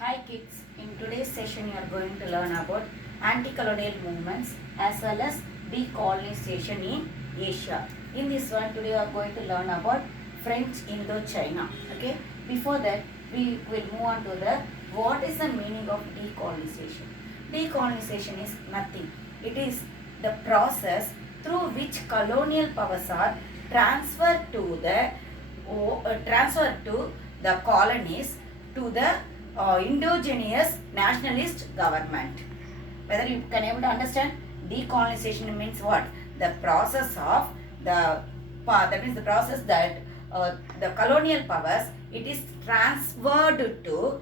Hi kids, in today's session you are going to learn about anti-colonial movements as well as decolonization in Asia. In this one today we are going to learn about French Indochina. Okay, before that we will move on to the what is the meaning of decolonization. Decolonization is nothing. It is the process through which colonial powers are transferred to the colonies to the indigenous nationalist government. Whether you can able to understand, decolonization means what? The process of that means the process that the colonial powers, it is transferred to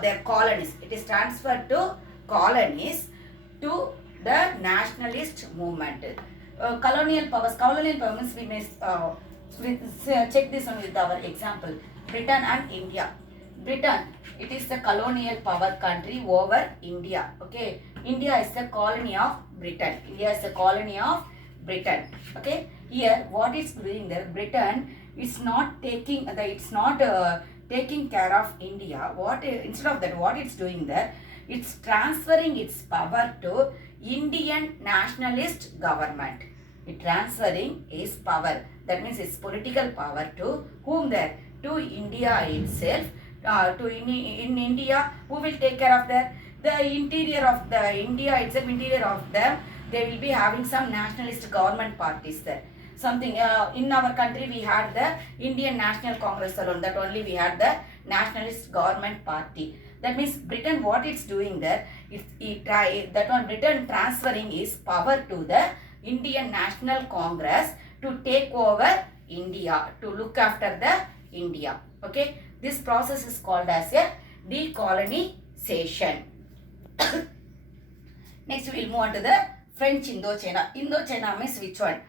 their colonies. It is transferred to colonies to the nationalist movement. Colonial powers we may check this one with our example. Britain and India. Britain, it is the colonial power country over India. Okay, India is the colony of Britain. India is the colony of Britain. Okay, here what it's doing there, Britain is not taking taking care of India. Instead of that, what it's doing there, it's transferring its power to Indian nationalist government. It transferring its power. That means its political power to whom there? To India itself. In India, who will take care of the interior of the India itself, interior of them, they will be having some nationalist government parties there. Something in our country we had the Indian National Congress alone, that only we had the nationalist government party. That means Britain, what it's doing there, Britain transferring its power to the Indian National Congress to take over India, to look after the India. Okay, this process is called as a decolonization. Next we will move on to the French Indochina. Indochina means which one?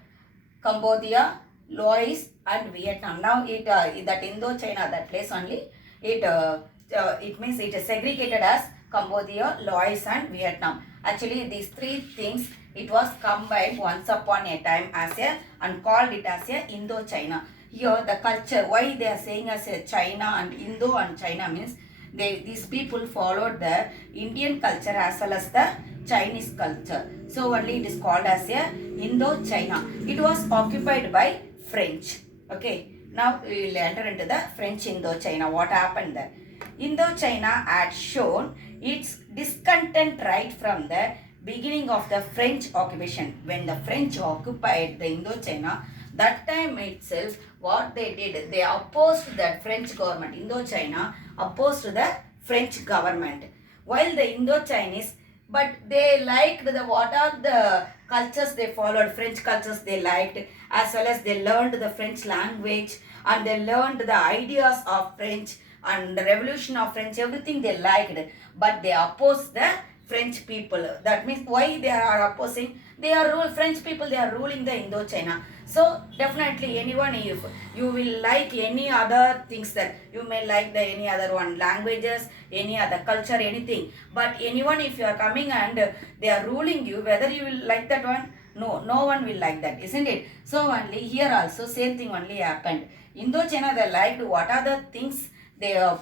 Cambodia, Laos and Vietnam. Now that Indochina, that place only, it means it is segregated as Cambodia, Laos and Vietnam. Actually these three things, it was combined once upon a time as a and called it as a Indochina. Here the culture, why they are saying as a China and Indo and China means these people followed the Indian culture as well as the Chinese culture. So only it is called as a Indo-China. It was occupied by French. Okay. Now we will enter into the French Indochina. What happened there? Indochina had shown its discontent right from the beginning of the French occupation. When the French occupied the Indochina, that time itself, what they did, they opposed the French government. Indochina opposed the French government. While the Indo-Chinese, but they liked what are the cultures they followed, French cultures they liked, as well as they learned the French language and they learned the ideas of French and the revolution of French, everything they liked, but they opposed the French people. That means why they are opposing? French people, they are ruling the Indochina. So definitely anyone, if you will like any other things, that you may like the any other one languages, any other culture, anything. But anyone, if you are coming and they are ruling you, whether you will like that one, no one will like that, isn't it? So only here also same thing only happened. Indochina, they liked what are the things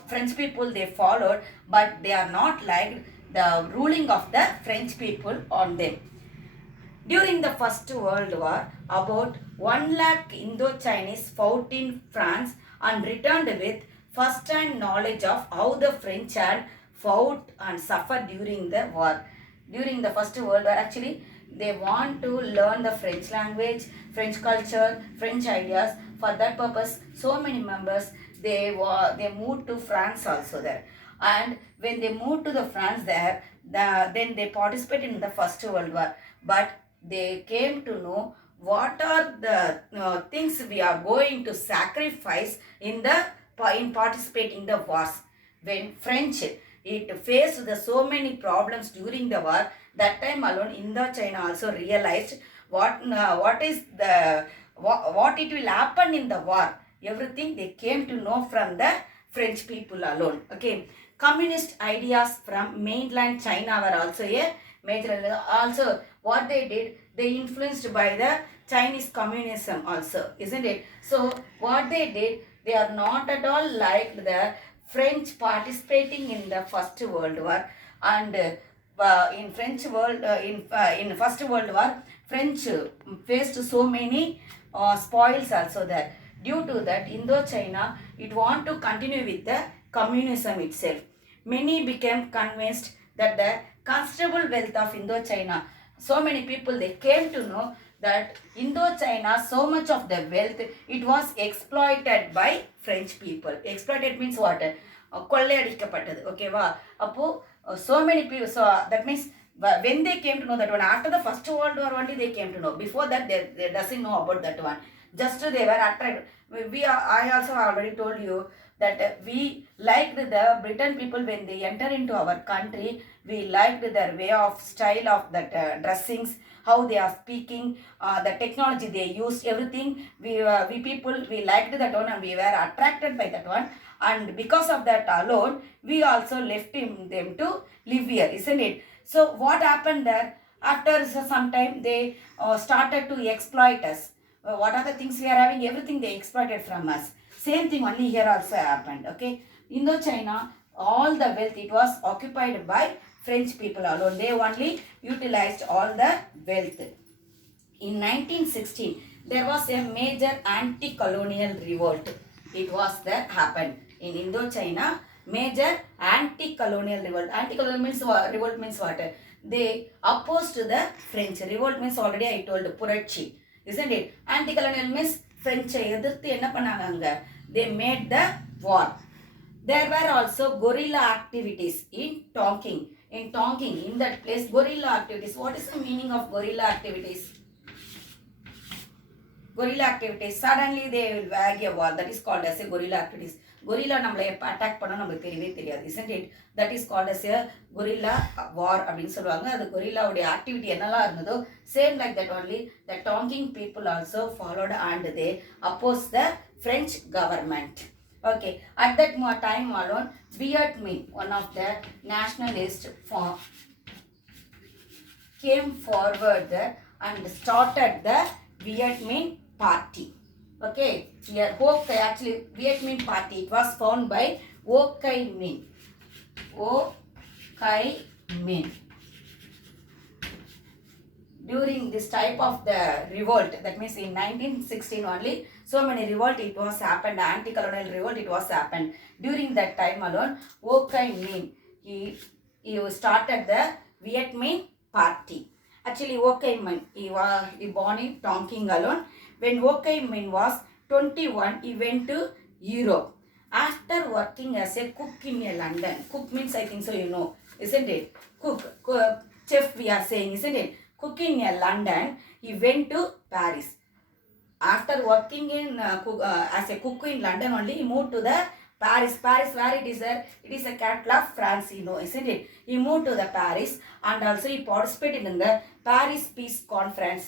French people they followed, but they are not liked the ruling of the French people on them. During the First World War, about 1 lakh Indo-Chinese fought in France and returned with first-hand knowledge of how the French had fought and suffered during the war. During the First World War, actually, they want to learn the French language, French culture, French ideas. For that purpose, so many members, they moved to France also there. And when they moved to the France there, then they participated in the First World War. But they came to know what are the things we are going to sacrifice in participating the wars. When French it faced so many problems during the war, that time alone Indochina also realized what it will happen in the war. Everything they came to know from the French people alone. Okay, communist ideas from mainland China were also a major. Also, what they did, they influenced by the Chinese communism also, isn't it? So, what they did, they are not at all like the French participating in the First World War, and in in First World War, French faced so many spoils also there. Due to that, Indochina, it want to continue with the communism itself. Many became convinced that the considerable wealth of Indochina, so many people, they came to know that Indochina, so much of the wealth, it was exploited by French people. Exploited means what? கொள்ளையடிக்கப்பட்டது. ஓகேவா? அப்போ so many people, so that means when they came to know that one, after the First World War only they came to know. Before that, they doesn't know about that one. Just they were attracted. I also already told you that we liked the Britain people when they enter into our country. We liked their way of style of that dressings, how they are speaking, the technology they used, everything. We people, we liked that one and we were attracted by that one. And because of that alone, we also left them to live here, isn't it? So what happened there? After some time, they started to exploit us. What are the things we are having? Everything they exploited from us. Same thing only here also happened. Okay, Indochina, all the wealth, it was occupied by French people alone. They only utilized all the wealth. In 1916, there was a major anti-colonial revolt. It was that happened in Indochina. Major anti-colonial revolt. Anti-colonial means revolt means what? They opposed to the French. Revolt means already I told, புரட்சி, isn't it? Anti-colonial means French எதிர்த்து என்ன பண்ணாங்க? They made the war. There were also guerrilla activities in Tonkin. In that place, guerrilla activities. What is the meaning of guerrilla activities? Guerrilla activities. Suddenly they will wage a war. That is called as a guerrilla activities. Guerrilla நம்மளை attack பண்ண நமக்கு தெரியவே தெரியாது, isn't it? That is called as a guerrilla war அப்படின்னு சொல்லுவாங்க. அது கொரில்லாவுடைய activity என்னெல்லாம் இருந்ததோ, same like that only the Tonkin people also followed and they opposed the French government. Okay, at that time alone, Viet Minh, one of the nationalists, came forward and started the Viet Minh party. Okay, here Ho Chi, actually Viet Minh party, it was founded by Ho Chi Minh. Ho Chi Minh. During this type of the revolt, that means in 1916 only, so many revolt it was happened, anti-colonial revolt it was happened. During that time alone, Ho Chi Minh, he started the Viet Minh party. Actually, Ho Chi Minh, he born in Tonkin alone. When Ho Chi Minh was 21, he went to Europe. After working as a cook in London, cook means I think so you know, isn't it? Cook, chef we are saying, isn't it? Cook in London, he went to Paris. After working in as a cook in London only, he moved to the Paris. Paris, where it is there? It is a capital of France, you know, isn't it? He moved to the Paris and also he participated in the Paris Peace Conference.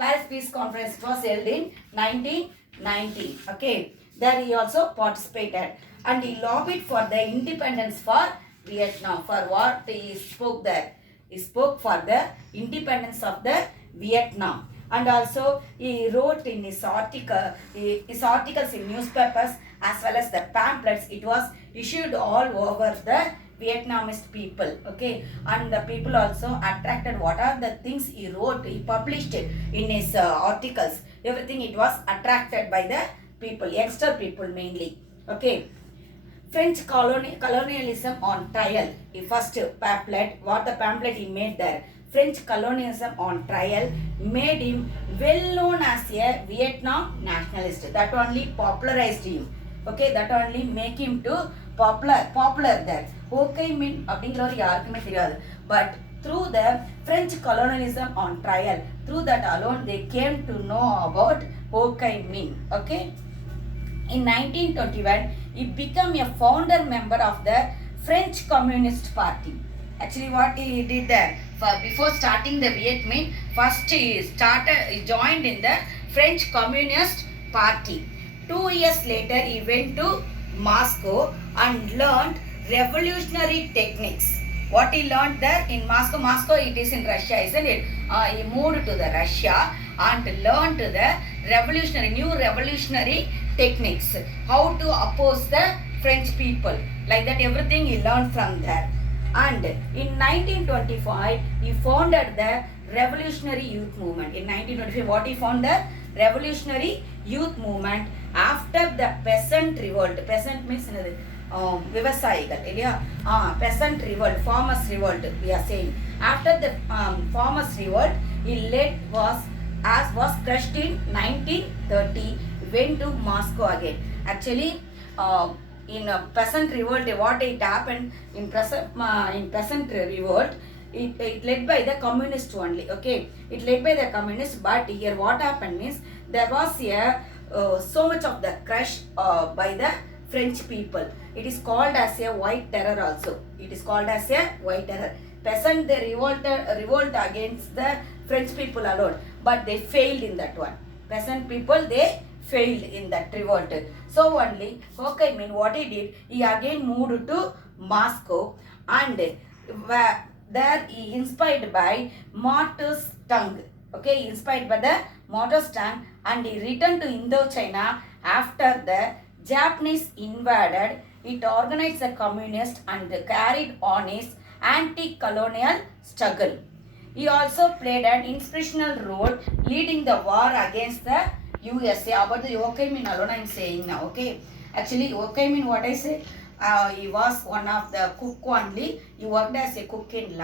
Paris Peace Conference was held in 1990. Okay, there he also participated and he lobbied for the independence for Vietnam. For what he spoke there? He spoke for the independence of the Vietnam. And also he wrote in his articles in newspapers as well as the pamphlets. It was issued all over the Vietnamese people. Okay, and the people also attracted. What are the things he wrote, he published it in his articles, everything it was attracted by the people, youngster people mainly. Okay, French colonialism on trial. The first pamphlet, what the pamphlet he made there, French colonialism on trial, made him well known as a Vietnam nationalist. That only popularized him. Okay, that only make him to popular there. Ho Chi Minh அப்படிங்கிறவர் யாருக்குமே தெரியாது. But through the French colonialism on trial, through that alone they came to know about Ho Chi Minh. Okay, in 1921 he became a founder member of the French Communist Party. Actually, what he did there, before starting the Viet Minh, first he joined in the French Communist Party. 2 years later, he went to Moscow and learned revolutionary techniques. What he learned there in Moscow, it is in Russia, isn't it? He moved to the Russia and learned the new revolutionary techniques, how to oppose the French people. Like that, everything he learned from there. And in 1925, he founded the Revolutionary Youth Movement. In 1925, what he founded? The Revolutionary Youth Movement after the peasant revolt. Peasant means விவசாயிகள் இல்லையா peasant revolt, farmers revolt we are saying. After the farmers revolt, he led was crushed in 1930, went to Moscow again. Actually, in peasant revolt, what it happened in peasant revolt, it led by the communist only. Okay, it led by the communist, but here what happened means there was so much of the crush by the French people. It is called as a white terror also. It is called as a white terror. Peasant, they revolt against the French people alone, but they failed in that one. Peasant people, they failed in that revolt. So only Ho Chi Minh, what he did, he again moved to Moscow, and there he inspired by Martyrs' tongue. Okay, inspired by the Martyrs' tongue, and he returned to Indochina after the Japanese invaded. It organized the communist and carried on his anti-colonial struggle. He also played an inspirational role leading the war against the USA. About the Ho Chi Minh alone I am saying now. Okay, actually Ho Chi Minh, what I said, he was one of the cook only. He worked as a cook in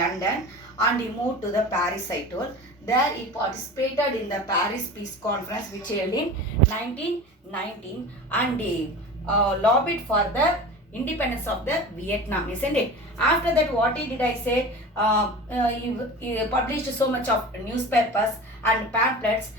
London, and he moved to the Paris, I told. There he participated in the Paris Peace Conference, which held in 1919, and he lobbied for the independence of the Vietnam, isn't it? After that, what he did, I said, he published so much of newspapers and pamphlets.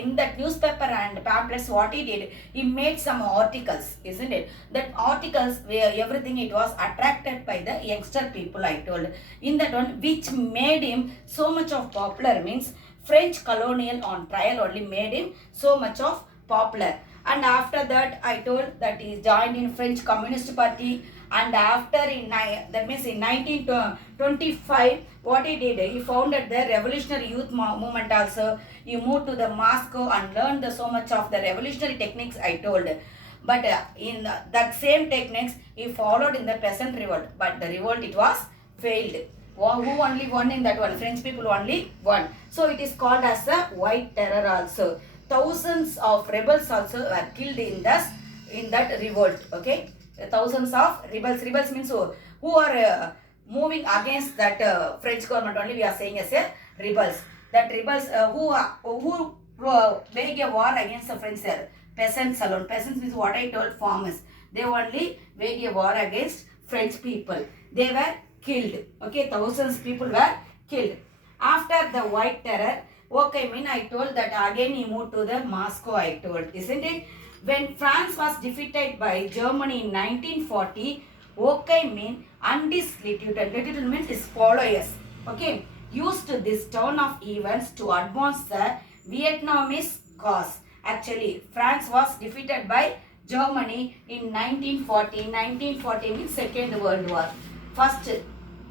In that newspaper and pamphlets, what he did, he made some articles, isn't it? That articles where everything, it was attracted by the youngster people, I told. In that one, which made him so much of popular, means French colonial on trial only made him so much of popular. And after that, I told that he joined in French Communist Party. And after that means in 1925, what he did, he founded the Revolutionary Youth Movement also. He moved to the Moscow and learned so much of the revolutionary techniques, I told. But in that same techniques, he followed in the peasant revolt. But the revolt, it was failed. Who only won in that one? French people only won. So it is called as the white terror also. Thousands of rebels also were killed in that revolt. Okay, thousands of rebels. Rebels means who are moving against that French government only. We are saying as a rebels. That rebels who wage a war against the French. Peasants alone. Peasants means what I told, farmers. They only wage a war against French people. They were killed. Okay, thousands people were killed. After the white terror, Ho Chi Minh, I told that again he moved to the Moscow, I told, isn't it? When France was defeated by Germany in 1940, Ho Chi Minh and his lieutenant means his followers, okay, used this turn of events to advance the Vietnamese cause. Actually, France was defeated by Germany in 1940. 1940 means Second World War.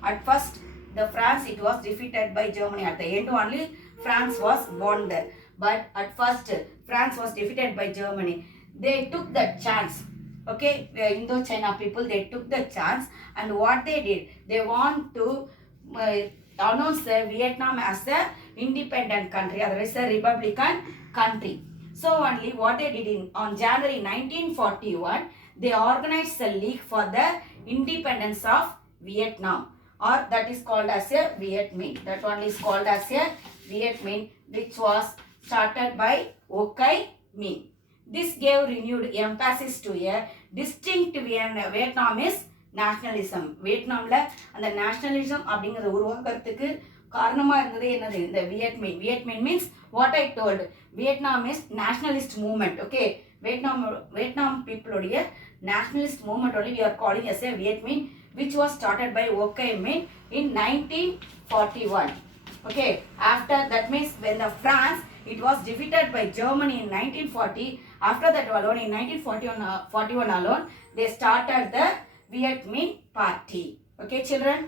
At first, the France, it was defeated by Germany. At the end only, France was won there. But at first, France was defeated by Germany. They took the chance. Okay, Indochina people, they took the chance. And what they did, they want to announce Vietnam as the independent country, otherwise a republican country. So only what they did on January 1941, they organized a league for the independence of Vietnam, or that is called as a Viet Minh. That one is called as a Viet Minh, which was started by Ho Chi Minh. This gave renewed emphasis to a distinct Vietnamese nationalism. Vietnamல அந்த nationalism அப்படிங்கறது உருவாக்குறதுக்கு காரணமா இருந்தது என்னது? இந்த Viet Minh. Viet Minh means what I told, Vietnamese nationalist movement. Okay, Vietnam people உடைய nationalist movement only we are calling as a Viet Minh, which was started by Ho Chi Minh in 1941. Okay, after that means when the France, it was defeated by Germany in 1940. After that alone, in 1941 alone, they started the Viet Minh Party. Okay, children.